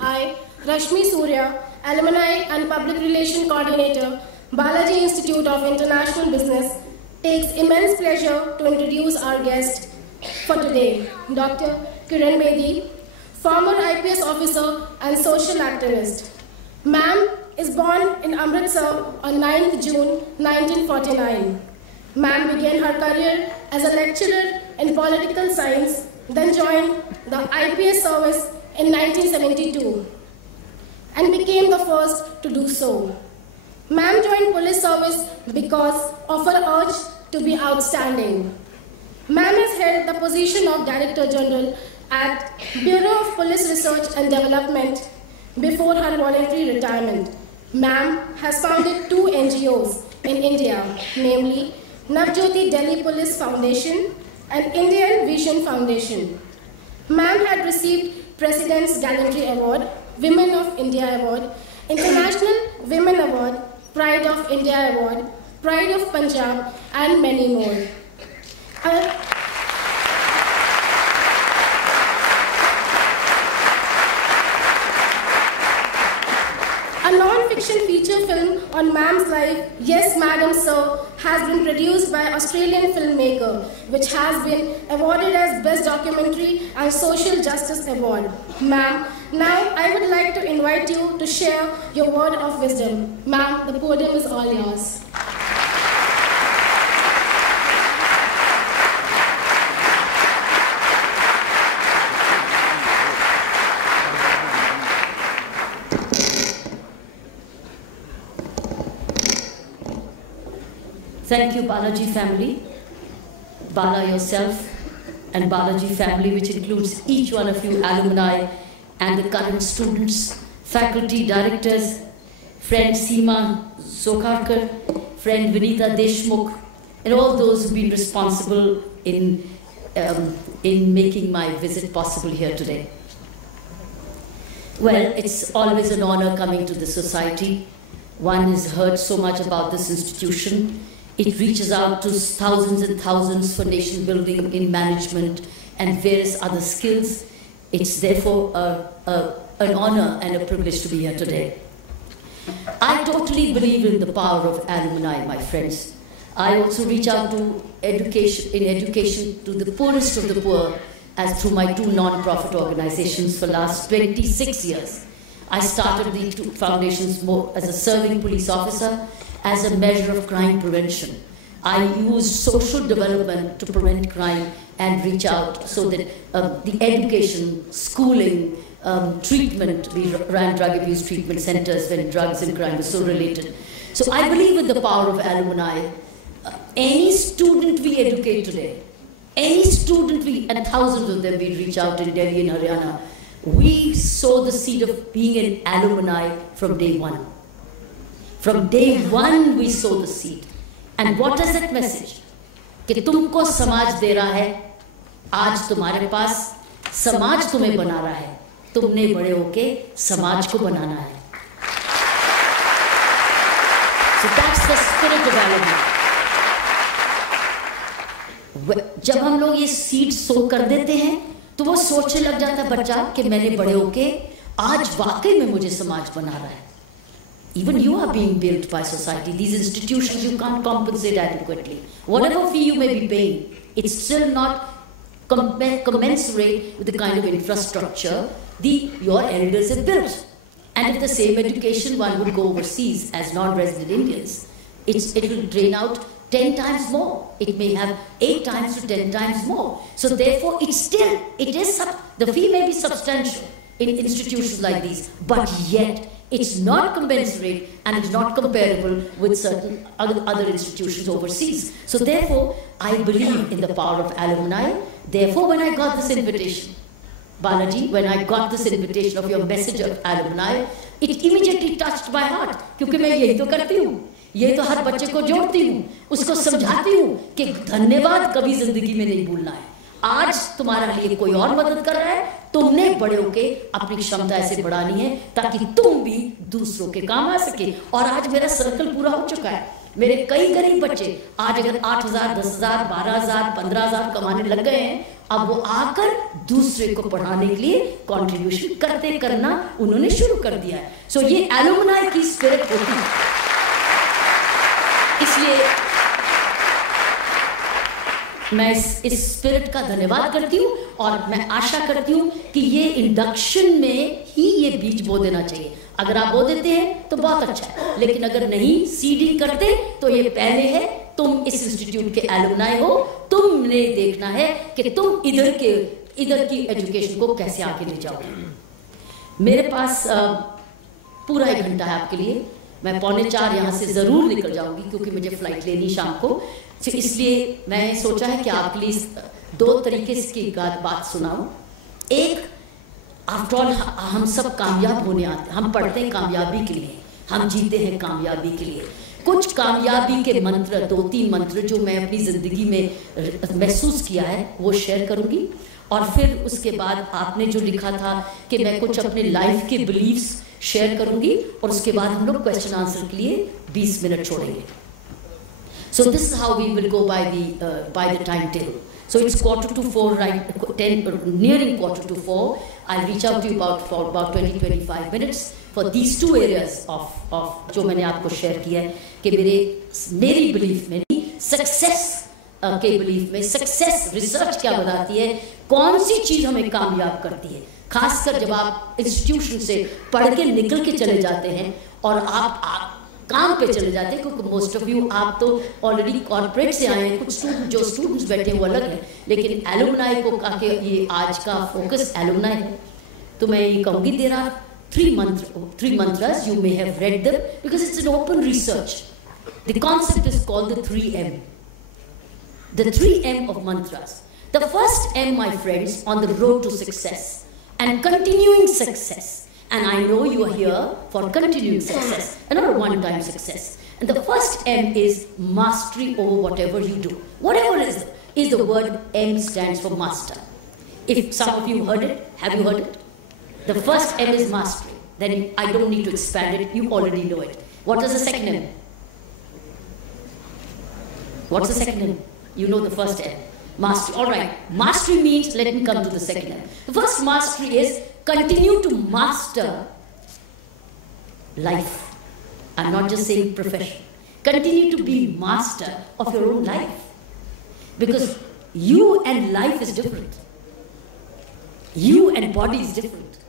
I, Rashmi Surya, Alumni and Public Relation Coordinator, Balaji Institute of International Business, takes immense pleasure to introduce our guest for today, Dr. Kiran Bedi, former IPS officer and social activist. Ma'am is born in Amritsar on 9th June 1949. Ma'am began her career as a lecturer in political science, then joined the IPS service in 1972 and became the first to do so. Ma'am joined police service because of her urge to be outstanding. Ma'am has held the position of Director General at Bureau of Police Research and Development before her voluntary retirement. Ma'am has founded 2 NGOs in India, namely Navjyoti Delhi Police Foundation and Indian Vision Foundation. Ma'am had received President's Gallantry Award, Women of India Award, International Women Award, Pride of India Award, Pride of Punjab, and many more. A non-fiction feature film on Ma'am's life, Yes Madam Sir, has been produced by Australian filmmaker, which has been awarded as Best Documentary and Social Justice Award. Ma'am, now I would like to invite you to share your word of wisdom. Ma'am, the podium is all yours. Thank you, Balaji family, Bala yourself, and Balaji family, which includes each one of you alumni and the current students, faculty, directors, friend Seema Sokharkar, friend Vinita Deshmukh, and all those who've been responsible in making my visit possible here today. Well, it's always an honor coming to the society. One has heard so much about this institution. It reaches out to thousands and thousands for nation building in management and various other skills. It's therefore an honor and a privilege to be here today. I totally believe in the power of alumni, my friends. I also reach out to education to the poorest of the poor as through my 2 non-profit organizations for the last 26 years. I started the 2 foundations more as a serving police officer, as a measure of crime prevention. I used social development to prevent crime and reach out so that the education, schooling, treatment, we ran drug abuse treatment centers when drugs and crime were so related. So I believe in the power of alumni. Any student we educate today, any student and thousands of them we reach out in Delhi and Haryana, we sow the seed of being an alumni from day one. From day one, we sow the seed. And what is that message? कि तुमको समाज दे रहा है, आज तुम्हारे पास समाज तुम्हें बना रहा है, तुमने बड़े होके समाज को बनाना है. So that's the spirit of alumni. जब हम लोग ये सीड सो कर देते हैं, तो वो सोचने लग जाता है बच्चा कि मैंने बड़े होके आज वाकई में मुझे समाज बना रहा है. Even you are being built by society. These institutions you can't compensate adequately. Whatever fee you may be paying, it's still not commensurate with the kind of infrastructure your elders have built. And if the same education one would go overseas as non-resident Indians, it will drain out 10 times more. It may have 8 times to 10 times more. So therefore, the fee may be substantial in institutions like these, but yet it's not commensurate and it's not comparable with certain other institutions overseas. So therefore, I believe in the power of alumni. Therefore, when I got this invitation, Balaji, when I got this invitation of your message of alumni, it immediately touched my heart. क्योंकि मैं यही तो करती हूँ, यही तो हर बच्चे को जोड़ती हूँ, उसको समझाती हूँ कि धन्यवाद कभी जिंदगी में नहीं भूलना है. आज तुम्हारे लिए कोई और मदद कर रहा है, तुमने बड़े होके अपनी क्षमता ऐसे बढ़ानी है ताकि तुम भी दूसरों के काम आ सके. और आज मेरा सर्कल पूरा हो चुका है. मेरे कई गरीब बच्चे आज अगर 8,000, 10,000, 12,000, 15,000 कमाने लग गए हैं, अब वो आकर दूसरे को पढ़ाने के लिए कंट्रीब्यूशन करना उन्होंने शुरू कर दिया है। सो ये एलुमनाई की स्पिरिट होती है। इसलिए मैं इस स्पिरिट का धन्यवाद करती हूँ और मैं आशा करती हूँ कि ये इंडक्शन में ही ये बीज बो देना चाहिए। अगर आप बो देते हैं तो बहुत अच्छा है, लेकिन अगर नहीं सीडिंग करते तो ये पहले है, तुम इस इंस्टीट्यूट के एलुमनाई हो, तुमने देखना है कि तुम इधर की एजुकेशन को कैसे आगे ले जाओगे। मेरे पास पूरा 1 घंटा है आपके लिए। मैं 3:45 यहाँ से ज़रूर निकल जाऊंगी क्योंकि मुझे फ्लाइट लेनी शाम को। तो इसलिए मैं सोचा है कि आपके लिए 2 तरीके की बात सुनाऊं। एक, आफ्टर ऑल हम सब कामयाब होने आते हैं, हम पढ़ते हैं कामयाबी के लिए, हम जीते हैं कामयाबी के लिए। कुछ कामयाबी के मंत्र, 2-3 मंत्र जो मैं अपनी ज़िंदगी में महसूस किया है वो शेयर करूंगी। और फिर उसके बाद आपने जो लिखा था कि मैं कुछ अपने लाइफ के बिलीव्स शेयर करूंगी, और उसके बाद हम लोग क्वेश्चन आंसर के लिए 20 मिनट छोड़ेंगे। So this is how we will go by the timetable. So it's 3:45, right? 10, nearing 3:45. I'll reach out to you for about 20-25 minutes for these 2 areas of जो मैंने आपको शेयर किया है कि मेरी बिलीफ में, सक्सेस के बिलीफ में, सक्सेस रिसर्च क्या बताती है, कौन सी चीज हमें कामयाब करती है। खासकर जब आप इंस्टीट्यूशन से पढ़ के निकल के चले जाते हैं और आप काम पे चले जाते हैं, क्योंकि मोस्ट ऑफ यू आप तो ऑलरेडी कॉर्पोरेट से आए हैं, कुछ स्टूडेंट्स बैठे हुए अलग हैं, लेकिन एलुमनाई को कहा कि ये आज का फोकस एलुमनाई है। तो मैं ये कहूँगी there are 3 mantras, you may have read them because it's an open research. The concept is called the 3M. The 3M of mantras. The first M, my friends, on the road to success and continuing success. And I know you are here for continuing success and not a one-time success. And the first M is mastery over whatever you do. Whatever is the word M stands for master. If some of you heard it, have you heard it? The first M is mastery. Then I don't need to expand it. You already know it. What is the second M? What's the second M? You know the first M. Mastery. All right. Mastery means, let me come to the second M. The first mastery is continue to master life. I'm not just saying profession. Continue to be master of your own life. Because you and life is different. You and body is different.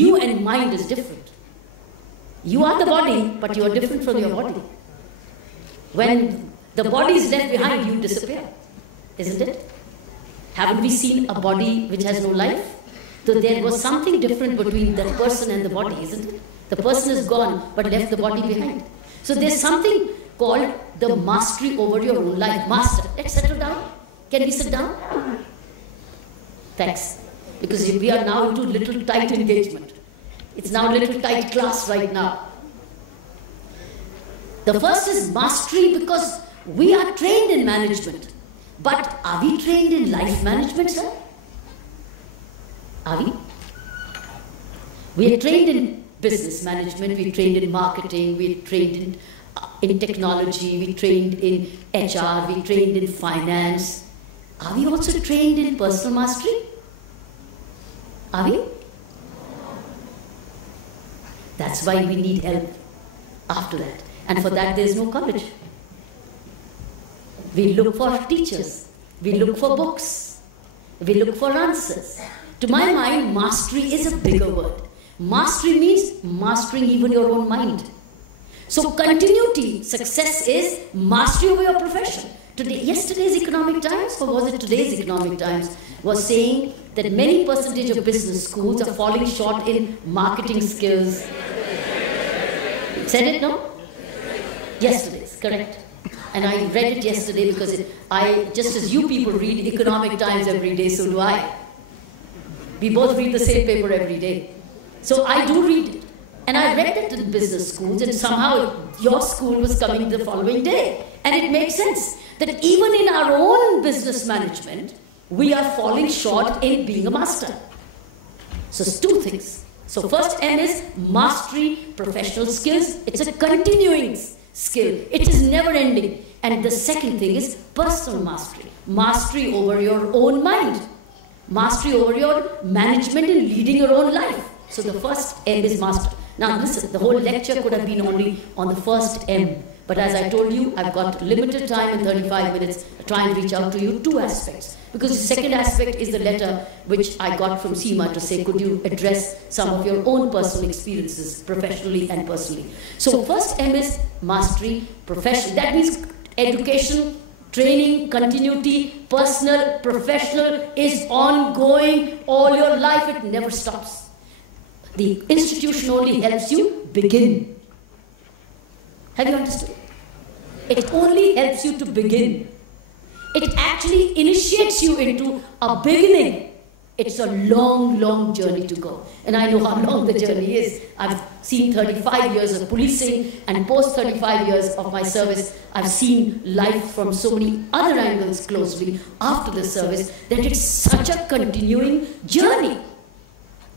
You and mind is different. You are the body, but you are different from your body. When the body is left behind, you disappear. Isn't it? Haven't we seen a body which has no life? So there was something different between the person and the body, isn't it? The person is gone but left the body behind. So there's something called the mastery over your own life. Master. Let's settle down. Can we sit down? Thanks. Because we are now into little tight engagement. It's now a little tight class right now. The first is mastery because we are trained in management. But are we trained in life management, sir? Are we? We are trained in business management, we are trained in marketing, we are trained in technology, we are trained in HR, we are trained in finance. Are we also trained in personal mastery? Are we? That's why we need help after that. And for that there is no college. We look for teachers, we look for books, we look for answers. To my mind, mastery is a bigger word. Mastery means mastering even your own mind. So continuity, success is mastery over your profession. Yesterday's Economic Times, or was it today's Economic Times, was saying that many percentage of business schools are falling short in marketing skills. Said it, no? Yesterday's, correct. And I read it yesterday because just as you people read Economic Times every day, so do I. We both read the same paper every day. So I do read it. And I read it in business schools, and somehow your school was coming the following day. And it makes sense that even in our own business management, we are falling short in being a master. So it's 2 things. So first M is mastery, professional skills. It's a continuing skill. It is never ending. And the second thing is personal mastery. Mastery over your own mind. Mastery over your management and leading your own life. So the first M is master. Now listen, the whole lecture could have been only on the first M. But as I told you, I've got limited time in 35 minutes to try and reach out to you two aspects. Because the second aspect is the letter which I got from Seema to say, could you address some of your own personal experiences, professionally and personally. So first M is mastery, profession. That means education, training, continuity, personal, professional is ongoing all your life. It never stops. The institution only helps you begin. Have you understood? It only helps you to begin. It actually initiates you into a beginning. It's a long, long journey to go. And I know how long the journey is. I've seen 35 years of policing, and post 35 years of my service, I've seen life from so many other angles closely after the service that it's such a continuing journey.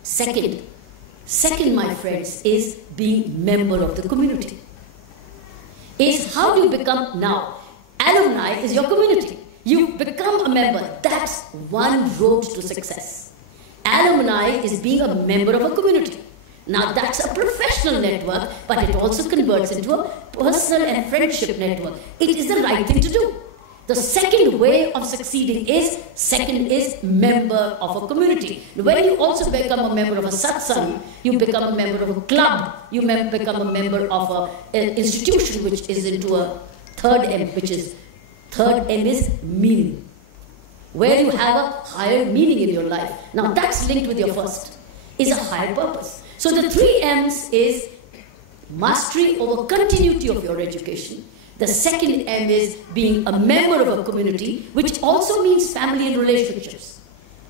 Second, my friends, is being member of the community. Is how do you become now? Alumni is your community. You become a member. That's one road to success. Alumni is being a member of a community. Now that's a professional network, but it also converts into a personal and friendship network. It is the right thing to do. The second way of succeeding is member of a community. When you also become a member of a satsang, you become a member of a club, you become a member of an institution, which is into a third M, third M is meaning. Where you have a higher meaning in your life. Now that's linked with your first, is a higher purpose. So the three M's is mastery over continuity of your education. The second M is being a member of a community, which also means family and relationships.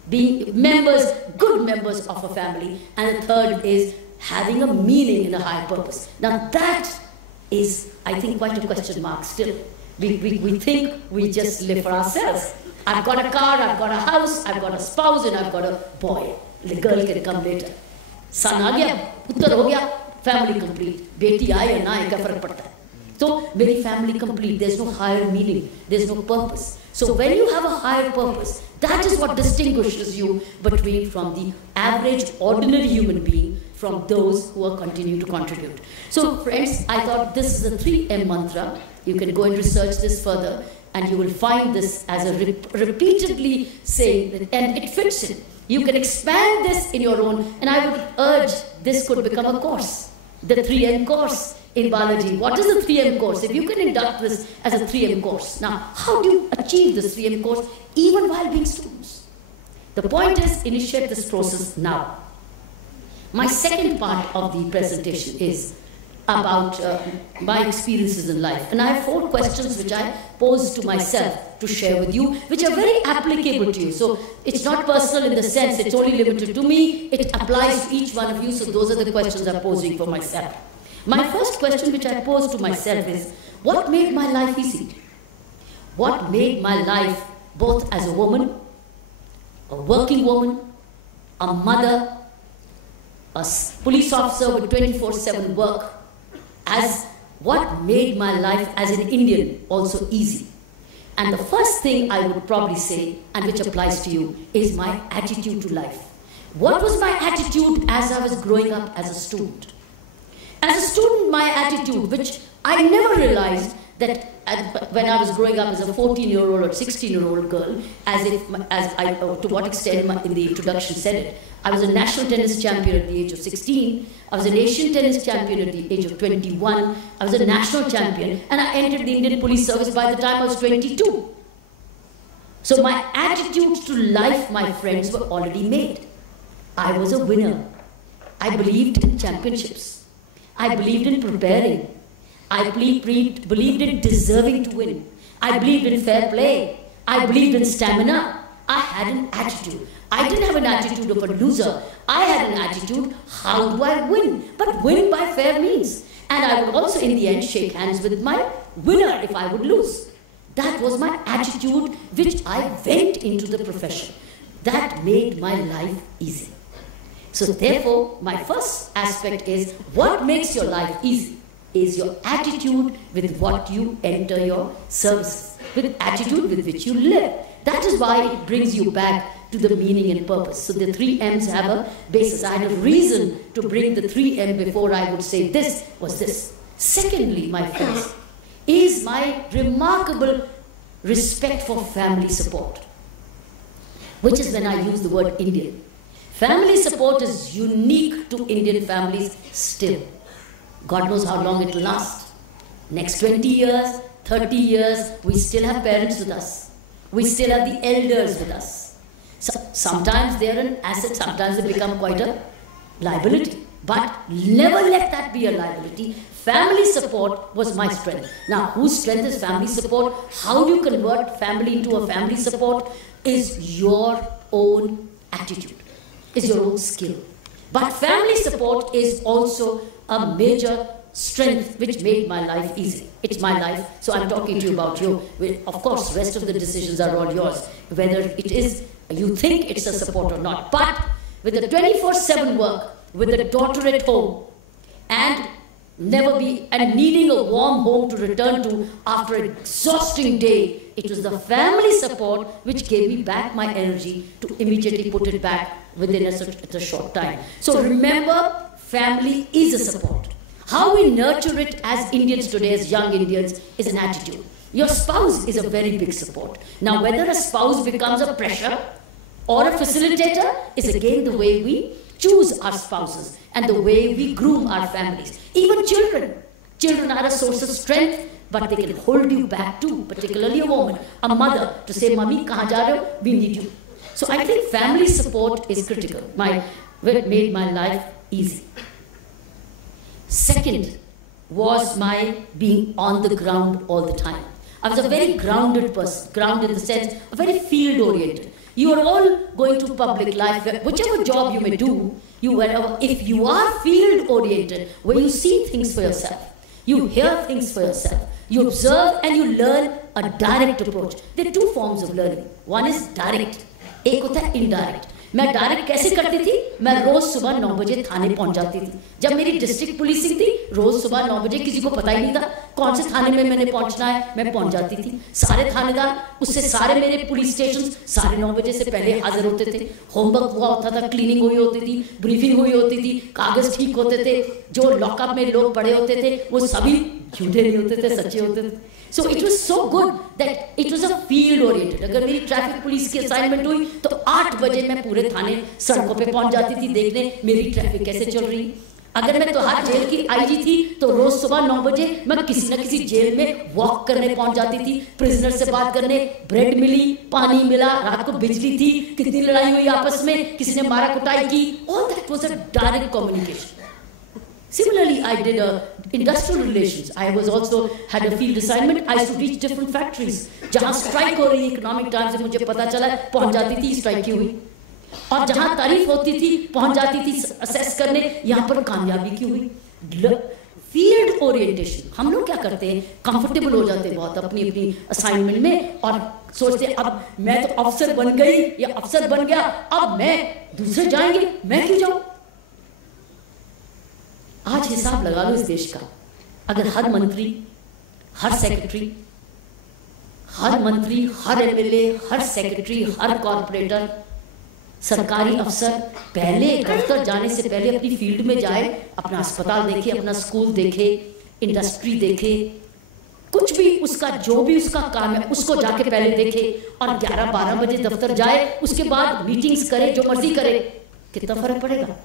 Being members, good members of a family. And the third is having a meaning and a higher purpose. Now that is, I think, quite a question mark still. We think we just live for ourselves. I've got a car, I've got a house, I've got a spouse, and I've got a boy. The girl can come later. Son aa gaya, puttar ho gaya, family complete. Beti aaye or na aaye, kya farak padta hai? So, very family complete. There's no higher meaning. There's no purpose. So, when you have a higher purpose, that is what distinguishes you from the average, ordinary human being from those who are continuing to contribute. So, friends, I thought this is a 3M mantra. You can go and research this further, and you will find this as a repeatedly saying, that, and it fits in. You can expand this in your own, and I would urge this could become a course, the 3M course. In Balaji, what is the 3M course? If you can induct this as a 3M course. Now, how do you achieve this 3M course even while being students? The point is, initiate this process now. My second part of the presentation is about my experiences in life. And I have 4 questions which I pose to myself to share with you, which are very applicable to you. So, it's not personal in the sense it's only limited to me. It applies to each one of you. So, those are the questions I'm posing for myself. My first question which I pose to myself is, what made my life easy? What made my life, both as a woman, a working woman, a mother, a police officer with 24/7 work, what made my life as an Indian also easy? And the first thing I would probably say, and which applies to you, is my attitude to life. What was my attitude as I was growing up as a student? As a student, my attitude, which I never realized that when I was growing up as a 14-year-old or 16-year-old girl, to what extent in the introduction said it, I was a national tennis champion at the age of 16, I was an Asian tennis champion at the age of 21, I was a national champion, and I entered the Indian Police Service by the time I was 22. So my attitudes to life, my friends, were already made. I was a winner. I believed in championships. I believed in preparing. I believed in deserving to win. I believed in fair play. I believed in stamina. I had an attitude. I didn't have an attitude of a loser. I had an attitude, how do I win? But win by fair means. And I would also in the end shake hands with my winner if I would lose. That was my attitude which I went into the profession. That made my life easy. So therefore, my first aspect is, what makes your life easy? is your attitude with what you enter your service, with attitude with which you live. That is why it brings you back to the meaning and purpose. So the 3 M's have a basis. I had a reason to bring the 3 M before I would say this was this. Secondly, my friends, is my remarkable respect for family support, which is when I use the word Indian. Family support is unique to Indian families still. God knows how long it will last. Next 20 years, 30 years, we still have parents with us. We still have the elders with us. So, sometimes they're an asset, sometimes they become quite a liability. But never let that be a liability. Family support was my strength. Now, whose strength is family support? How do you convert family into a family support? Is your own attitude, is your own skill. But family support is also a major strength which made my life easy. It's my life, so I'm talking to you about you. Of course, rest of the decisions are all yours, whether it is, you think it's a support or not. But with the 24/7 work, with a daughter at home, and needing a warm home to return to after an exhausting day, it was the family support which gave me back my energy to immediately put it back within a short time. So remember, family is a support. How we nurture it as Indians today, as young Indians, is an attitude. Your spouse is a very big support. Now, whether a spouse becomes a pressure or a facilitator is again the way we choose our spouses and the way we groom our families. Even children. Children are a source of strength, but they can hold you back too, particularly a woman, a mother, to say, Mummy, kahan ja rahe ho? We need you. So I think family support is critical. It made my life easy. Second was my being on the ground all the time. I was a very grounded person, grounded in the sense, a very field-oriented. You are all going to public life, whichever job you may do, if you are field-oriented, where you see things for yourself, you hear things for yourself, you observe and you learn a direct approach. There are 2 forms of learning. One is direct, एक होता है indirect. मैं direct कैसे करती थी? मैं रोज सुबह 9 बजे थाने पहुंच जाती थी. जब मेरी डिस्ट्रिक्ट पुलिसिंग थी, रोज सुबह 9 बजे किसी को पता ही नहीं था कौन से थाने में मैंने पहुंचना है, मैं पहुंच जाती थी. सारे थानेदार, उससे सारे मेरे पुलिस स्टेशन साढ़े 9 बजे से पहले हाजिर होते थे. होमवर्क हुआ होता था, क्लीनिंग हुई होती थी, ब्रीफिंग हुई होती थी, कागज ठीक होते थे. जो लॉकअप में लोग पड़े होते थे वो सभी झूठे नहीं होते थे, सच्चे होते थे. So it was so good that it was a field oriented. अगर मेरी ट्रैफिक पुलिस की असाइनमेंट हुई तो 8 बजे मैं पूरे थाने सड़कों पे पहुंच जाती थी देखने मेरी ट्रैफिक कैसे चल रही. अगर मैं तोहार जेल की आईजी थी तो रोज सुबह 9 बजे मैं किसी न किसी जेल में वॉक करने पहुंच जाती थी, प्रिजनर से बात करने. ब्रेड मिली, पानी मिला, रात को बिजली थी, कितनी लड़ाई हुई आपस में, किसी ने मारा कुटाई की. All that was a direct communication. Similarly, I did industrial relations. I was also had a field assignment. I used to reach different factories. जहाँ strike हो रही economic times से मुझे पता चला, पहुँच जाती थी strike की हुई. और जहाँ तारीफ होती थी पहुँच जाती थी assess करने, यहाँ पर कामयाबी की हुई. Field orientation. हम लोग क्या करते हैं? Comfortable हो जाते हैं बहुत अपनी assignment में और सोचते हैं अब मैं तो अफसर बन गई या अफसर बन गया, अब मैं दूसरे जाएंगे, मैं क्यों जाऊँ? आज हिसाब लगा लो इस देश का. अगर हर मंत्री, हर सेक्रेटरी, हर एमएलए, हर सेक्रेटरी, हर कॉर्पोरेटर, सरकारी अफसर पहले दफ्तर जाने से पहले अपनी फील्ड में जाए, अपना अस्पताल देखे, अपना स्कूल देखे, इंडस्ट्री देखे, कुछ भी उसका जो भी उसका काम है उसको जाके पहले देखे और 11-12 बजे दफ्तर जाए, उसके बाद मीटिंग्स करे, जो मर्जी करे, कितना फर्क पड़ेगा?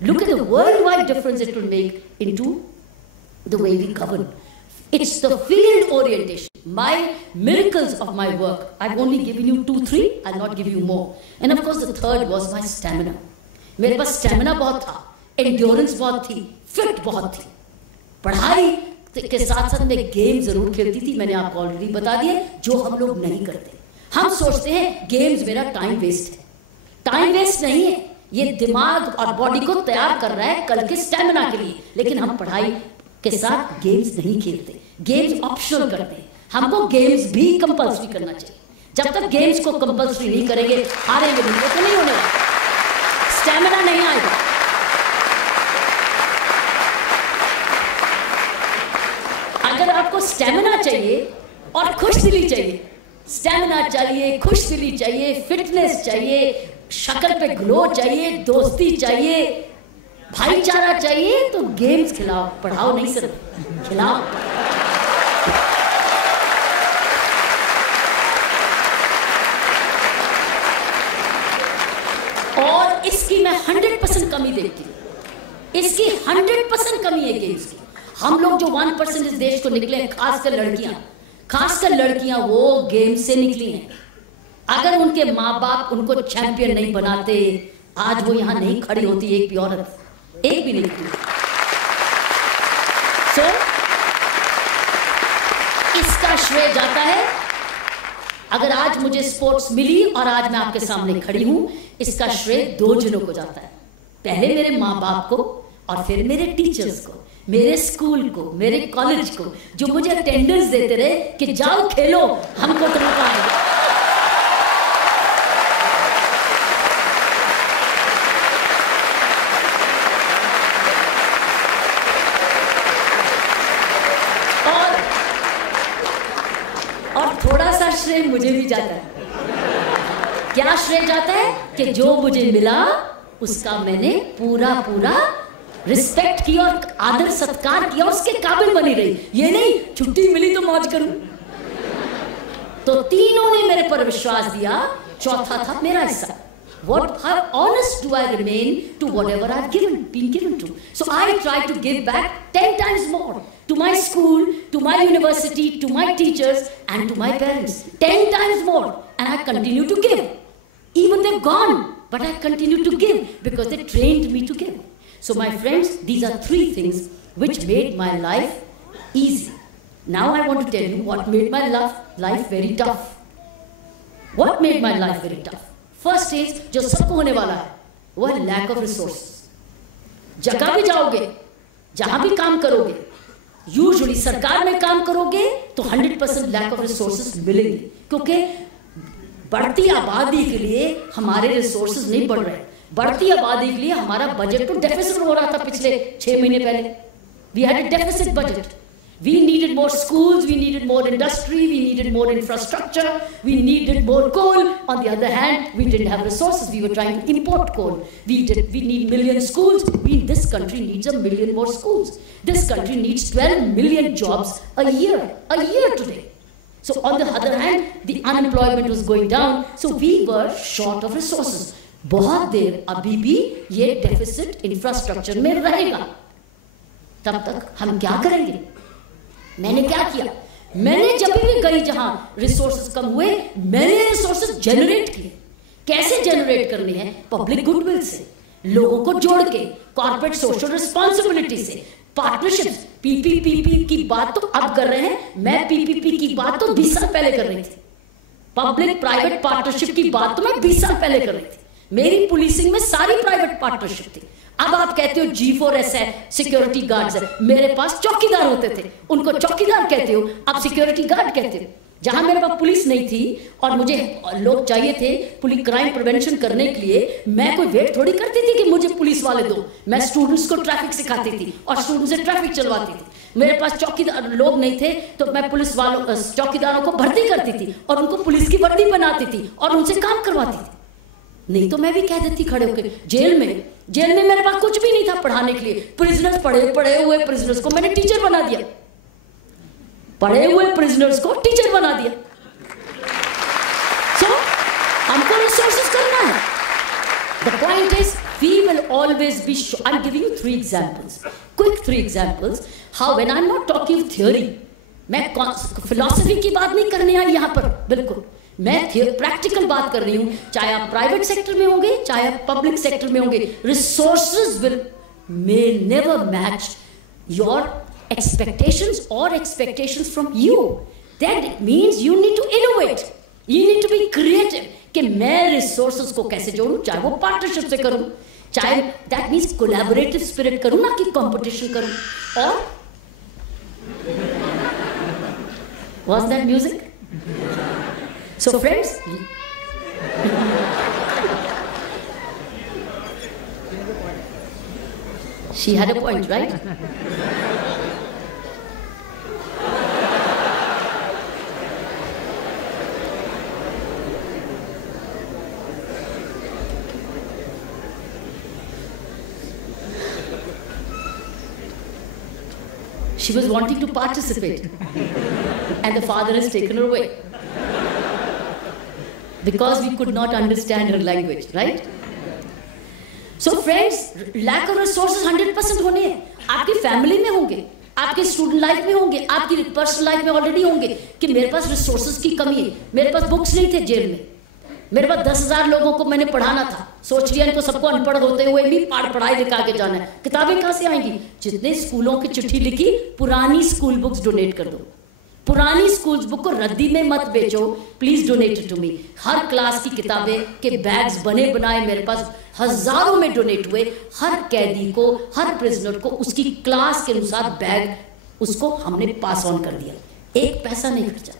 Look at the worldwide difference it will make into the way we govern. It's the field orientation. My miracles of my work, I've only given you 2-3, I'll not give you more. And of course the third was my stamina. मेरे पास stamina बहुत था, endurance बहुत थी, fit बहुत थी. पढ़ाई के साथ साथ मैं गेम जरूर खेलती थी, मैंने आपको ऑलरेडी बता दिया, जो हम लोग नहीं करते. हम सोचते हैं गेम्स मेरा टाइम वेस्ट है. टाइम वेस्ट नहीं है, ये दिमाग और बॉडी को तैयार कर रहा है कल के स्टैमिना के लिए. लेकिन हम पढ़ाई के साथ गेम्स नहीं खेलते, गेम्स ऑप्शनल करते हैं. हमको गेम्स भी कंपल्सरी करना चाहिए. जब तक गेम्स को कंपल्सरी नहीं करेंगे, हारेंगे नहीं, तो नहीं होने वाला, स्टैमिना नहीं आएगा. स्टेमिना चाहिए और खुशदिली चाहिए। स्टेमिना चाहिए, खुशदिली चाहिए, फिटनेस चाहिए, शक्ल पे ग्लो चाहिए, दोस्ती चाहिए, भाईचारा चाहिए, तो गेम्स खिलाओ, पढ़ाओ नहीं सिर्फ खिलाओ। और इसकी मैं 100% कमी देखती हूँ। इसकी 100% कमी है गेम्स की। हम लोग जो 1% इस देश को निकले, खासकर लड़कियां वो गेम से निकली हैं। अगर उनके माँ बाप उनको चैंपियन नहीं बनाते, आज वो यहां नहीं खड़ी होती एक भी औरत, एक भी नहीं थी। So, इसका श्रेय जाता है, अगर आज मुझे स्पोर्ट्स मिली और आज मैं आपके सामने खड़ी हूं, इसका श्रेय 2 जनों को जाता है। पहले मेरे माँ बाप को और फिर मेरे टीचर्स को, मेरे स्कूल को, मेरे कॉलेज को, जो मुझे अटेंडेंस देते रहे कि जाओ खेलो, हमको तो मौका आएगा। और थोड़ा सा श्रेय मुझे भी जाता है। क्या श्रेय जाता है कि जो मुझे मिला उसका मैंने पूरा रिस्पेक्ट किया और आदर सत्कार किया, उसके काबिल बनी रही। ये नहीं छुट्टी मिली तो मौज करूं। तो तीनों ने मेरे पर विश्वास दिया, चौथा था मेरा हिस्सा। How honest do I remain to whatever I've been given to? So I try to give back 10 times more to my school, to my university, to my teachers, and to my parents. 10 times more, and I continue to give. Even they've gone, but I continue to give because they trained me to give. So my friends, these are 3 things which made my life easy. Now I want to tell you what made my life very tough. What made my life very tough? First is, जो सबको होने वाला है, वो है lack of resources. जगह भी जाओगे, जहां भी काम करोगे, यूजुअली सरकार में काम करोगे तो 100% lack of resources मिलेंगे, क्योंकि बढ़ती आबादी के लिए हमारे रिसोर्सेज नहीं बढ़ रहे। बढ़ती आबादी के लिए हमारा बजट तो डेफिसिट हो रहा था पिछले 6 महीने पहले। We had a deficit budget. We needed more schools, we needed more industry, we needed more infrastructure, we needed more coal. On the other hand, we didn't have resources. We were trying to import coal. We need million schools. This country needs 1 million more schools. This country needs 12 million jobs a year today. So on the other hand, the unemployment was going down. So we were short of resources. बहुत देर अभी भी ये deficit infrastructure में रहेगा। तब तक हम क्या करेंगे? मैंने क्या किया? मैंने जब भी गई जहां रिसोर्सेज कम हुए, मैंने रिसोर्सेज जनरेट किए। कैसे जनरेट करने हैं? पब्लिक गुडविल से, लोगों को जोड़ के, कॉर्पोरेट सोशल रिस्पॉन्सिबिलिटी से, पार्टनरशिप्स। पीपीपी की बात तो अब कर रहे हैं, मैं पीपीपी की बात तो 20 साल पहले कर रही थी। पब्लिक प्राइवेट पार्टनरशिप की बात तो मैं 20 साल पहले कर रही थी। मेरी पुलिसिंग में सारी प्राइवेट पार्टनरशिप थी। अब आप कहते हो G4S है, सिक्योरिटी गार्ड्स है। मेरे पास चौकीदार होते थे, उनको चौकीदार कहते हो, अब सिक्योरिटी गार्ड कहते हो। जहां मेरे पास पुलिस नहीं थी और मुझे लोग चाहिए थे पुलिस क्राइम प्रिवेंशन करने के लिए, मैं कोई वेट थोड़ी करती थी कि मुझे पुलिस वाले दो। मैं स्टूडेंट्स को ट्रैफिक सिखाती थी और स्टूडेंट्स से ट्रैफिक चलवाती थी। मेरे पास चौकीदार लोग नहीं थे तो मैं पुलिस वालों चौकीदारों को भर्ती करती थी और उनको पुलिस की वर्दी बनाती थी और उनसे काम करवाती थी। नहीं तो मैं भी कह देती खड़े होकर, जेल में मेरे पास कुछ भी नहीं था पढ़ाने के लिए। प्रिजनर्स पढ़े हुए प्रिजनर्स को मैंने टीचर बना दिया। पढ़े हुए प्रिजनर्स को टीचर बना दिया। सो हमको रिसोर्सेज करना है। The point is we will always be I am giving you 3 examples, quick 3 examples how when I am not talking theory, मैं फिलॉसफी की बात नहीं करने आई यहां पर, बिल्कुल मैं प्रैक्टिकल बात कर रही हूं। चाहे आप प्राइवेट सेक्टर में होंगे, चाहे आप पब्लिक सेक्टर में होंगे, resources may never match your expectations or expectations from you. That means you need to innovate, you need to be creative कि मैं रिसोर्सेज को कैसे जोड़ूं, चाहे वो पार्टनरशिप से करूं, चाहे that means collaborative spirit करूं, ना कि competition करूं। और was that music? So friends, she had a point, right? She was wanting to participate. And the father has taken her away. Because we could not understand her language, right? So friends, lack of resources 100% होने हैं. आपकी family में होंगे, आपके student life में होंगे, आपकी personal life में ऑलरेडी होंगे कि मेरे पास रिसोर्सेज की कमी है. मेरे पास बुक्स नहीं थे जेल में. मेरे पास 10,000 लोगों को मैंने पढ़ाना था. सोच लिया इनको सबको अनपढ़ होते हुए भी पढ़ाई लिखा के जाना है. किताबें कहाँ से आएंगी? जितने स्कूलों की चिट्ठी लिखी, पुरानी स्कूल बुक्स डोनेट कर दो. पुरानी स्कूल बुक को रद्दी में मत बेचो, प्लीज डोनेट टू मी. हर क्लास की किताबें के बैग्स बने बनाए मेरे पास हजारों में डोनेट हुए. हर कैदी को, हर प्रिजनर को उसकी क्लास के अनुसार बैग उसको हमने पास ऑन कर दिया. एक पैसा नहीं खर्चा,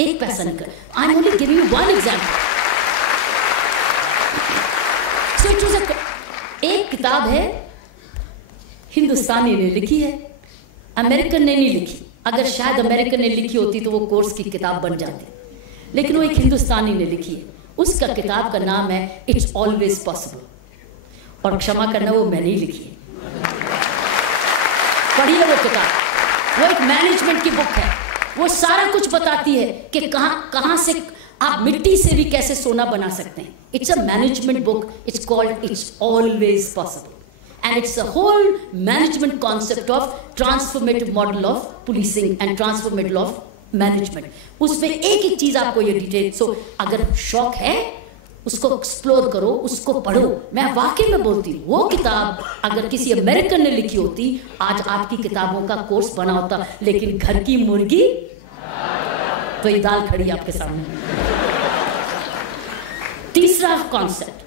एक पैसा नहीं कर. I am only giving you one example. एक किताब है, हिंदुस्तानी ने लिखी है, अमेरिकन ने नहीं लिखी. अगर शायद अमेरिकन ने लिखी होती तो वो कोर्स की किताब बन जाती, लेकिन वो एक हिंदुस्तानी ने लिखी है. उसका किताब का नाम है इट्स ऑलवेज पॉसिबल. और क्षमा करना, वो मैंने ही लिखी है. पढ़िए वो किताब. वो एक मैनेजमेंट की बुक है. वो सारा कुछ बताती है कि कहां से आप मिट्टी से भी कैसे सोना बना सकते हैं. It's a management book. It's called its always possible. And it's a whole management concept of transformative model of policing and transformative of management. उसमें एक एक चीज आपको ये डिटेल. सो अगर शौक है उसको एक्सप्लोर करो, उसको पढ़ो. मैं वाकई में बोलती हूँ, वो किताब अगर किसी अमेरिकन ने लिखी होती, आज आपकी किताबों का कोर्स बना होता. लेकिन घर की मुर्गी तो ये दाल खड़ी आपके सामने. तीसरा कॉन्सेप्ट,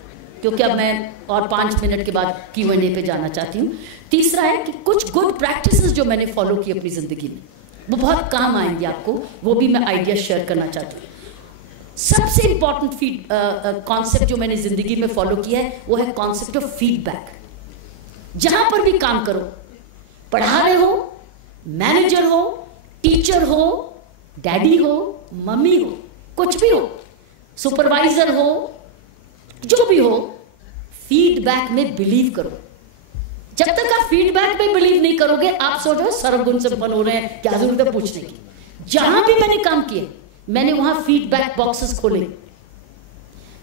क्योंकि अब मैं और 5 मिनट के बाद Q&A पे जाना चाहती हूँ. तीसरा है कि कुछ गुड प्रैक्टिसेस जो मैंने फॉलो की अपनी जिंदगी में, वो बहुत काम आएंगे आपको. वो भी मैं आइडिया शेयर करना चाहती हूँ. सबसे इंपॉर्टेंट कॉन्सेप्ट जो मैंने जिंदगी में फॉलो किया है वो है कॉन्सेप्ट ऑफ फीडबैक. जहां पर भी काम करो, पढ़ा रहे हो, मैनेजर हो, टीचर हो, डैडी हो, मम्मी हो, कुछ भी हो, सुपरवाइजर हो, जो भी हो, फीडबैक में बिलीव करो. जब तक आप फीडबैक में बिलीव नहीं करोगे, आप सोचो सर्वगुण संपन्न हो रहे हैं, क्या जरूरत है पूछने की. जहां भी मैंने काम किए, मैंने वहां फीडबैक बॉक्सेस खोले.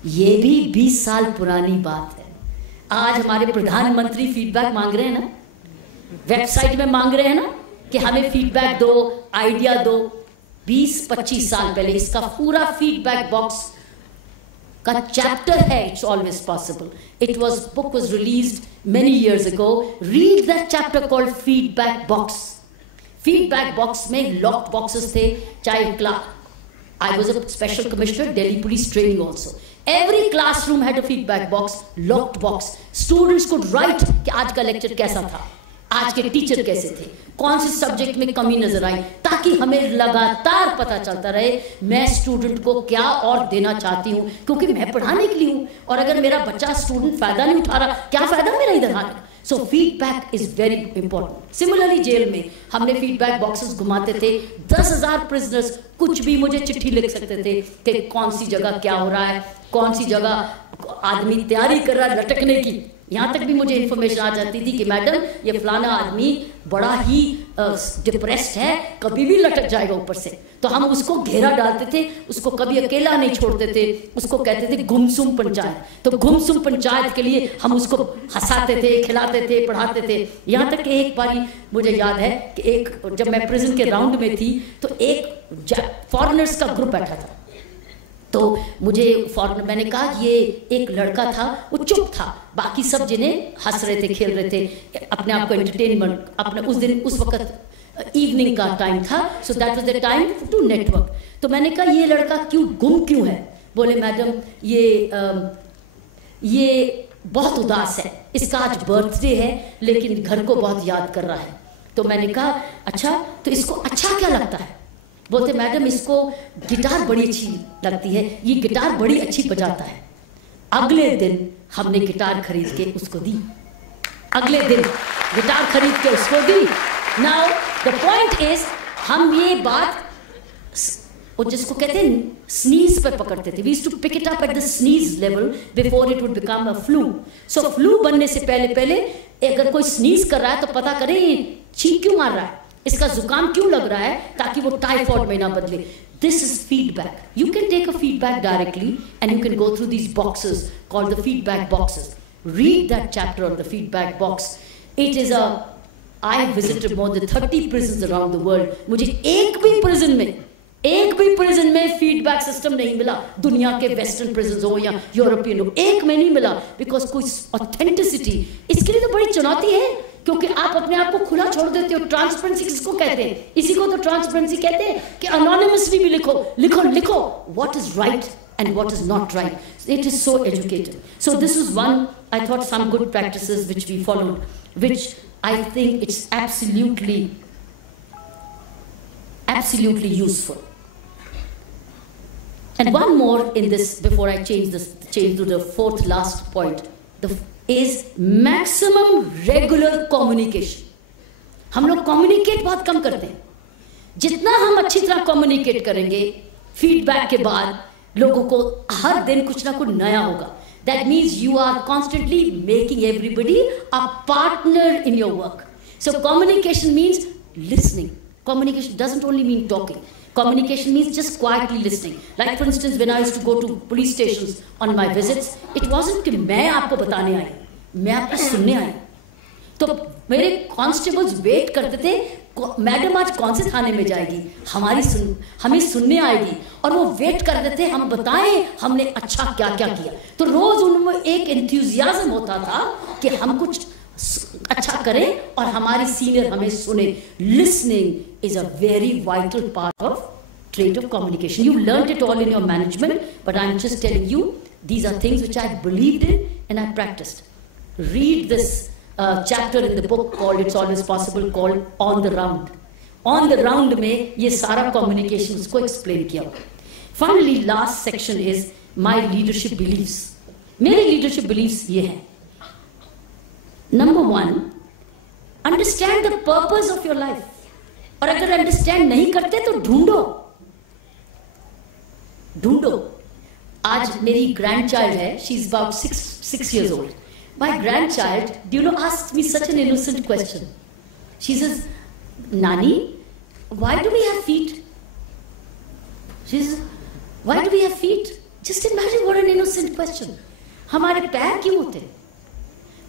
ये भी 20 साल पुरानी बात है. आज हमारे प्रधानमंत्री फीडबैक मांग रहे हैं ना, वेबसाइट में मांग रहे हैं ना कि हमें फीडबैक दो, आइडिया दो. 20-25 साल पहले इसका पूरा फीडबैक बॉक्स का चैप्टर है it's always possible. It was book was released many years ago. Read that chapter called feedback box. Feedback box में लॉक बॉक्सेस थे. चाहे class, I was a special commissioner Delhi police training also. Every classroom had a feedback box, locked box. Students could write कि आज का lecture कैसा था, आज के टीचर कैसे थे, कौन से सब्जेक्ट में कमी नजर आई, ताकि हमें लगातार पता चलता रहे मैं स्टूडेंट को क्या और देना चाहती हूँ. क्योंकि मैं पढ़ाने के लिए हूँ, और अगर मेरा बच्चा स्टूडेंट फायदा नहीं उठा रहा, क्या फायदा मेरा इधर आने. So feedback is very important. Similarly jail में हमने फीडबैक बॉक्सेस घुमाते थे. 10,000 प्रिजनर्स कुछ भी मुझे चिट्ठी लिख सकते थे कि कौन सी जगह क्या हो रहा है, कौन सी जगह आदमी तैयारी कर रहा है लटकने की. यहाँ तक भी मुझे इन्फॉर्मेशन आ जाती थी कि मैडम ये फलाना आदमी बड़ा ही डिप्रेस्ड है, कभी भी लटक जाएगा ऊपर से. तो हम उसको घेरा डालते थे, उसको कभी अकेला नहीं छोड़ते थे. उसको कहते थे गुमसुम पंचायत. तो गुमसुम पंचायत के लिए हम उसको हंसाते थे, खिलाते थे, पढ़ाते थे. यहाँ तक कि एक बारी मुझे याद है कि जब मैं प्रिजन के राउंड में थी तो एक फॉरेनर्स का ग्रुप बैठा था. तो मुझे फॉरन मैंने कहा ये एक लड़का था, वो चुप था, बाकी सब जिन्हें हंस रहे थे, खेल रहे थे, अपने आप को एंटरटेनमेंट. अपने उस वक्त इवनिंग का टाइम था. So that was the time to network. तो मैंने कहा ये लड़का गुम क्यों है. बोले मैडम ये बहुत उदास है, इसका आज बर्थडे है लेकिन घर को बहुत याद कर रहा है. तो मैंने कहा अच्छा, तो इसको अच्छा क्या लगता है. बोलते मैडम इसको गिटार बड़ी अच्छी लगती है, ये गिटार बड़ी अच्छी बजाता है. अगले दिन हमने गिटार खरीद के उसको दी. अगले दिन गिटार खरीद के उसको दी. नाउ द पॉइंट इज, हम ये बात जिसको कहते हैं स्नीज पे पकड़ते थे. We used to pick it up at the sneeze level before it would become a flu. So flu बनने से पहले अगर कोई स्नीज कर रहा है तो पता करें छींक क्यों मार रहा है. इसका जुकाम क्यों लग रहा है, ताकि वो टाइफॉइड में ना बदले. This is feedback. You can take a feedback directly and you can go through these boxes called the feedback boxes. Read that chapter on the feedback box. It is I have visited more than 30 prisons around the world. मुझे एक भी prison में feedback system नहीं मिला, दुनिया के western prisons हो या यूरोपियन हो, एक में नहीं मिला, because कोई authenticity. इसके लिए तो बड़ी चुनौती है, क्योंकि आप अपने आप को खुला छोड़ देते हो. ट्रांसपेरेंसी किसको कहते हैं? इसी को तो ट्रांसपेरेंसी कहते हैं कि anonymously भी लिखो what is right and what is not right. It is so educated. So this is one, I thought, some good practices which we followed, which I think it's absolutely useful. And one more in this, before I change to the fourth last point, is maximum regular communication. हम लोग communicate बहुत कम करते हैं. जितना हम अच्छी तरह communicate करेंगे, feedback के बाद लोगों को हर दिन कुछ ना कुछ नया होगा. That means you are constantly making everybody a partner in your work. So communication means listening. Communication doesn't only mean talking. Communication means just quietly listening. Like for instance, when I used to go to police stations on my visits, it wasn't कि मैं आपको बताने आई, मैं आपको सुनने आई. तो मेरे constables wait करते थे, मैडम आज कौन से थाने में जाएगी, हमें सुनने आएगी, और वो वेट करते थे हम बताएं हमने अच्छा क्या क्या किया. तो रोज उनमें एक एंथुसियाज्म होता था कि हम कुछ अच्छा करें और हमारी सीनियर हमें सुने. Listening is a very vital part of trait of communication. You learned it all in your management, but I'm just telling you, these are things which I believed in and I practiced. Read this chapter in the book called It's Always Possible, called On the Round. On the Round में ये सारा communication उसको explain किया. Finally, last section is my leadership beliefs. मेरे leadership beliefs ये हैं. Number one, understand the purpose of your life. और अगर understand नहीं करते तो ढूंढो. आज मेरी grandchild है, she's about six years old. My grandchild, do you know, asked me such an innocent question. She says, Nani, why do we have feet? She says, why do we have feet? Just imagine what an innocent question. हमारे पैर क्यों होते?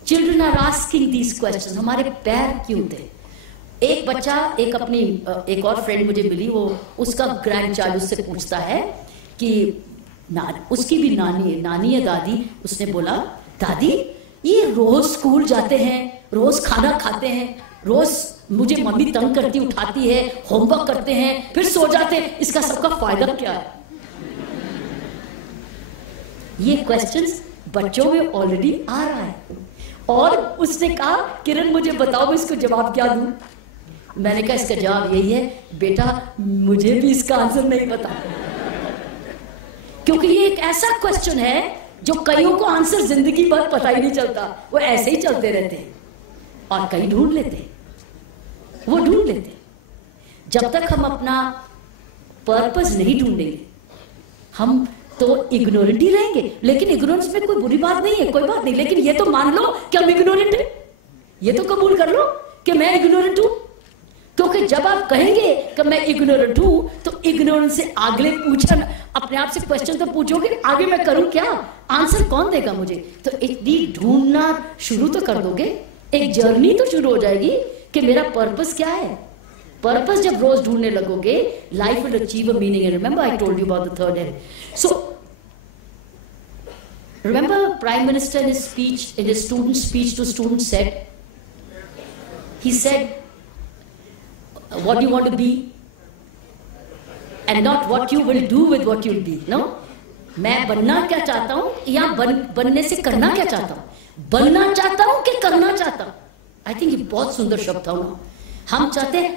Children are asking these questions. हमारे पैर क्यों होते? एक बच्चा एक और फ्रेंड मुझे मिली, वो उसका ग्रैंडचाइल्ड उससे पूछता है कि उसकी भी नानी है दादी. उसने बोला, दादी ये रोज स्कूल जाते हैं, रोज खाना खाते हैं, रोज मुझे मम्मी तंग करती उठाती है, होमवर्क करते हैं, फिर सो जाते हैं, इसका सबका फायदा क्या है? ये क्वेश्चंस बच्चों में ऑलरेडी आ रहा है. और उसने कहा, किरण मुझे बताओ मैं इसको जवाब क्या दूं? मैंने कहा इसका जवाब यही है, बेटा मुझे भी इसका आंसर नहीं पता. क्योंकि ये एक ऐसा क्वेश्चन है जो कईयों को आंसर जिंदगी भर पता ही नहीं चलता, वो ऐसे ही चलते रहते हैं. और कई ढूंढ लेते हैं. जब तक हम अपना पर्पस नहीं ढूंढेंगे हम तो इग्नोरेंट ही रहेंगे. लेकिन इग्नोरेंस में कोई बुरी बात नहीं है, कोई बात नहीं. लेकिन ये तो मान लो कि हम इग्नोरेंट हैं, ये तो कबूल कर लो कि मैं इग्नोरेंट हूं. क्योंकि जब आप कहेंगे कि मैं इग्नोरेंट हूं, तो इग्नोरेंस से आगे पूछना, अपने आप से क्वेश्चन तो पूछोगे, आगे मैं करूं क्या, आंसर कौन देगा मुझे? तो इतनी ढूंढना शुरू तो कर दोगे, एक जर्नी तो शुरू हो जाएगी कि मेरा पर्पस क्या है. पर्पस जब रोज ढूंढने लगोगे, life will achieve a meaning. Remember I told you about the third head. So remember Prime Minister in his student speech to students said, he said, what do you want to be and not what you will do with what you'll be. No, मैं बनना क्या चाहता हूं या बनने से करना क्या चाहता हूं, बनना चाहता हूं कि करना चाहता हूं. आई थिंक ये बहुत सुंदर शब्द था ना. हम चाहते हैं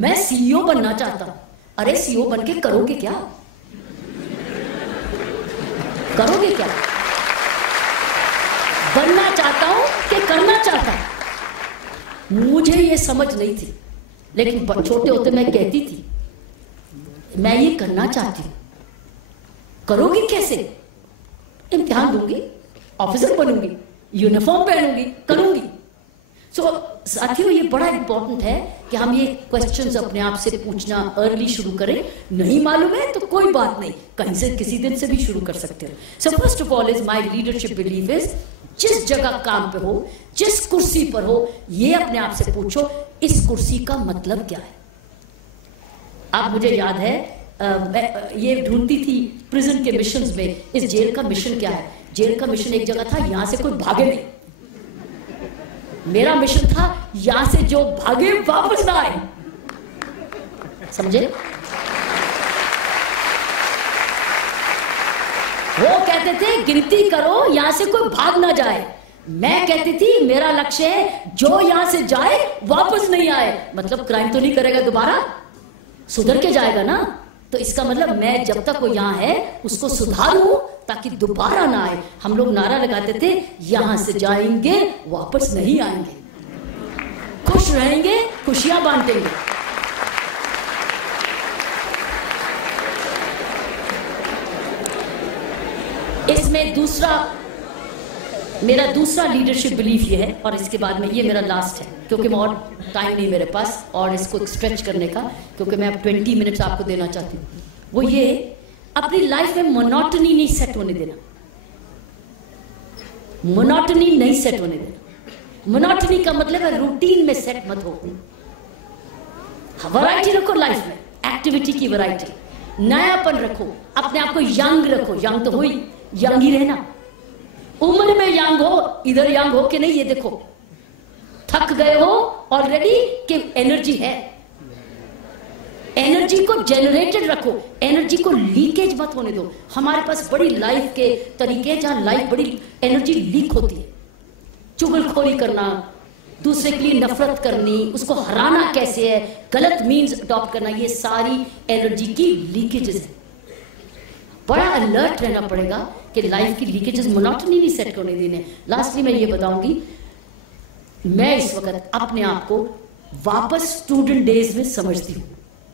मैं सीईओ बनना चाहता हूं. अरे सीईओ बन के करोगे क्या? करोगे क्या? बनना चाहता हूं कि करना चाहता हूं. मुझे ये समझ नहीं थी, लेकिन छोटे होते मैं कहती थी मैं ये करना चाहती हूं. करोगी कैसे? इम्तिहान दूंगी, ऑफिसर बनूंगी, यूनिफॉर्म पहनूंगी, करूंगी. सो साथियों ये बड़ा इंपॉर्टेंट है कि हम ये क्वेश्चंस अपने आप से पूछना अर्ली शुरू करें। नहीं मालूम है तो कोई बात नहीं, कहीं से किसी दिन से भी शुरू कर सकते हो। So first of all is my leadership belief is, जिस जगह काम पे हो, जिस कुर्सी पर हो, ये अपने आप से पूछो इस कुर्सी का मतलब क्या है। आप, मुझे याद है मैं ये ढूंढती थी प्रिजन के मिशंस में, इस जेल का मिशन क्या है। जेल का मिशन एक जगह था, यहां से कोई भागे नहीं। मेरा मिशन था यहां से जो भागे वापस ना आए, समझे। वो कहते थे गिनती करो यहां से कोई भाग ना जाए, मैं कहती थी मेरा लक्ष्य है जो यहां से जाए वापस नहीं आए। मतलब क्राइम तो नहीं करेगा, दोबारा सुधर के जाएगा ना। तो इसका मतलब मैं जब तक वो यहां है उसको सुधारूं ताकि दोबारा ना आए। हम लोग नारा लगाते थे यहां से जाएंगे वापस नहीं आएंगे, खुश रहेंगे, खुशियां बांटेंगे। इसमें मेरा दूसरा लीडरशिप बिलीफ ये है, और इसके बाद में ये मेरा लास्ट है क्योंकि मैं और टाइम नहीं मेरे पास और इसको स्ट्रेच करने का, क्योंकि मैं अब 20 मिनट्स आपको देना चाहती हूँ। वो ये अपनी लाइफ में मोनोटनी नहीं सेट होने देना, मोनोटनी नहीं सेट होने देना। मोनोटनी का मतलब है रूटीन में सेट मत हो, वैरायटी रखो लाइफ में, एक्टिविटी की वैरायटी, नयापन रखो, अपने आप को यंग रखो। यंग तो हो ही, यंग ही रहना, उम्र में यंग हो, इधर यंग हो कि नहीं ये देखो, थक गए हो ऑलरेडी कि एनर्जी है, एनर्जी को जनरेटेड रखो, एनर्जी को लीकेज मत होने दो। हमारे पास बड़ी लाइफ के तरीके जहां लाइफ बड़ी एनर्जी लीक होती है, चुगलखोरी करना, दूसरे के लिए नफरत करनी, उसको हराना कैसे है, गलत मीन्स अडॉप्ट करना, ये सारी एनर्जी की लीकेजेस है। बड़ा अलर्ट रहना पड़ेगा कि लाइफ की लीकेजेस मोनोटनी नहीं सेट होने देने। लास्टली मैं ये बताऊंगी, मैं इस वक्त अपने आप को वापस स्टूडेंट डेज में समझती हूँ।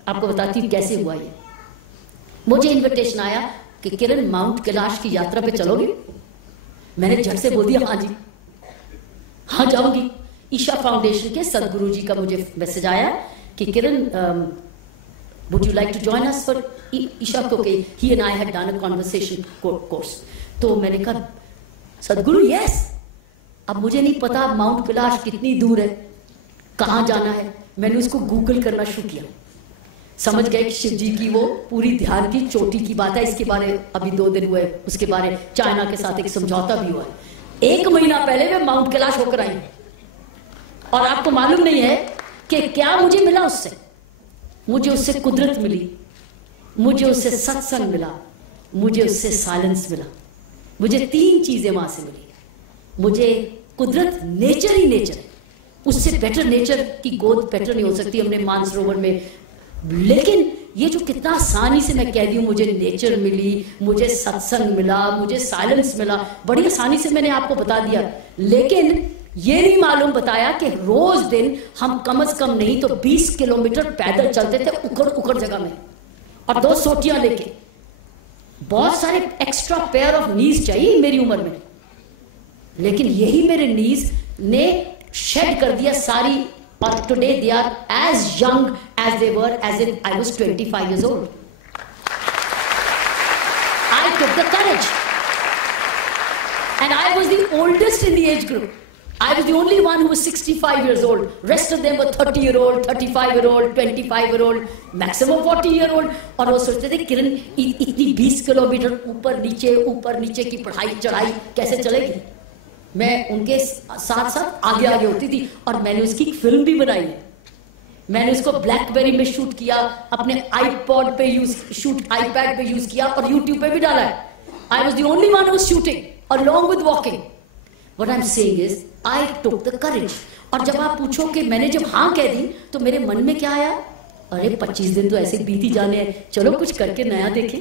आपको बताती हूँ कैसे हुआ ये। मुझे इनविटेशन आया कि किरण माउंट कैलाश की यात्रा पे चलोगे। मैंने झट से बोल दिया हाँ जी, हाँ जाऊंगी। ईशा फाउंडेशन के सदगुरु जी का मुझे मैसेज आया कि किरण would you like to join us for Isha Koke? He and I had done a conversation course. तो मैंने कहा सदगुरु यस। अब मुझे नहीं पता माउंट कैलाश कितनी दूर है, कहाँ जाना है। मैंने उसको गूगल करना शुरू किया, समझ गए कि शिव जी की वो पूरी ध्यान की चोटी की बात है। इसके बारे अभी 2 दिन हुए, उसके बारे चाइना के साथ एक समझौता भी हुआ है। 1 महीना पहले मैं माउंट कैलाश होकर आई और आपको मालूम नहीं है कि क्या मुझे मिला उससे। मुझे उससे कुदरत मिली, मुझे उससे सत्संग मिला, मुझे उससे साइलेंस मिला। मुझे 3 चीजें वहां से मिली। मुझे कुदरत, नेचर ही नेचर है, उससे बेटर नेचर की गोद बेटर नहीं हो सकती हमने मानसरोवर में। लेकिन ये जो कितना आसानी से मैं कह दी हूं, मुझे नेचर मिली, मुझे सत्संग मिला, मुझे साइलेंस मिला, बड़ी आसानी से मैंने आपको बता दिया। लेकिन ये नहीं मालूम बताया कि रोज दिन हम कम से कम नहीं तो 20 किलोमीटर पैदल चलते थे उखड़ उखड़ जगह में, और 2 सोटियां लेके। बहुत सारे एक्स्ट्रा पेयर ऑफ नीज चाहिए मेरी उम्र में, लेकिन यही मेरे नीज ने शेड कर दिया सारी। और today they are as young as they were as in I was 25 years old. I took the courage, and I was the oldest in the age group. I was the only one who was 65 years old. Rest of them were 30-year-old, 35-year-old, 25-year-old, maximum 40-year-old. और वो सोचते थे किरण इतनी 20 kilometre ऊपर नीचे की पढ़ाई चढ़ाई कैसे चलेगी। मैं उनके साथ साथ आगे आगे होती थी, और मैंने उसकी एक फिल्म भी बनाई है। मैंने उसको ब्लैकबेरी में शूट किया, अपने आईपॉड पे आईपैड पे यूज किया, और यूट्यूब पे भी डाला है। I was the only one who was shooting along with walking. What I'm saying is, I took the courage. और जब आप पूछो कि मैंने जब हाँ कह दी तो मेरे मन में क्या आया, अरे 25 दिन तो ऐसे बीती जाने हैं, चलो कुछ करके नया देखें,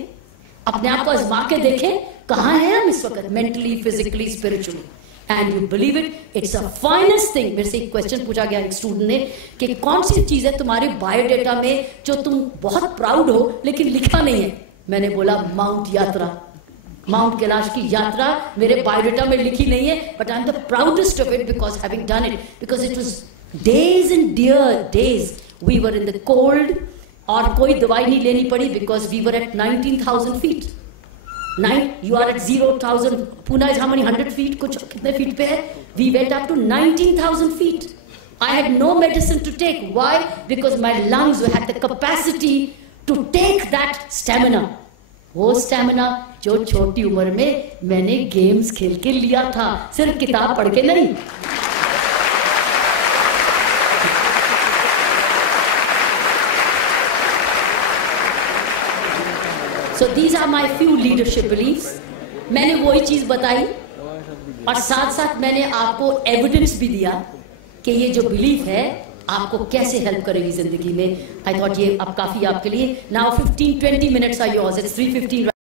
अपने आप को आजमा के देखें कहाँ हैं हम इस वक्त, mentally, physically, spiritually. And you believe it, it's a finest thing. मेरे से एक क्वेश्चन पूछा गया एक स्टूडेंट ने कि कौन सी चीज है तुम्हारे बायोडेटा में जो तुम बहुत प्राउड हो लेकिन लिखा नहीं है। मैंने बोला माउंट यात्रा, माउंट कैलाश की यात्रा मेरे बायोडेटा में लिखी नहीं है, but I am the proudest of it because having done it, because it was days and dear days we were in the cold, और कोई दवाई नहीं लेनी पड़ी because we were at 19,000 feet. You are at 0,000. Pune is how many 100 feet? कुछ कितने feet पे है? We went up to 19,000 feet. I had no medicine to take. Why? Because my lungs had the capacity to take that stamina. वो stamina जो छोटी उम्र में मैंने games खेल के लिया था, सिर्फ किताब पढ़ के नहीं. So these are my few leadership beliefs. मैंने वही चीज बताई और साथ साथ मैंने आपको एविडेंस भी दिया कि ये जो बिलीफ है आपको कैसे हेल्प करेगी जिंदगी में. आई थॉट ये अब काफी आपके लिए. Now 15-20 minutes are yours. It's 3:15.